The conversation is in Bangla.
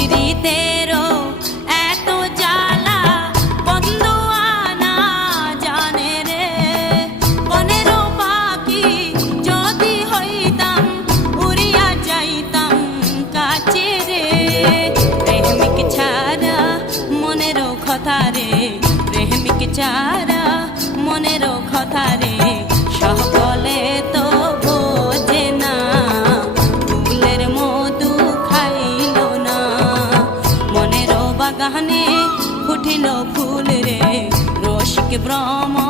পিরিতেরও এত জ্বালা বন্ধু আনা জানে রে। 15 পাখি যদি হইতাম উড়িয়া যাইতাম কাছে রে। প্রেমিক ছাড়া মনেরও কথা রে, প্রেমিক ছাড়া মনেরও কথা রে। সকলে তো বোঝে না, ফুলের মধু খাইল না। মনেরও বাগানে ফুটিল ফুল রে, রসিক ভ্রমণ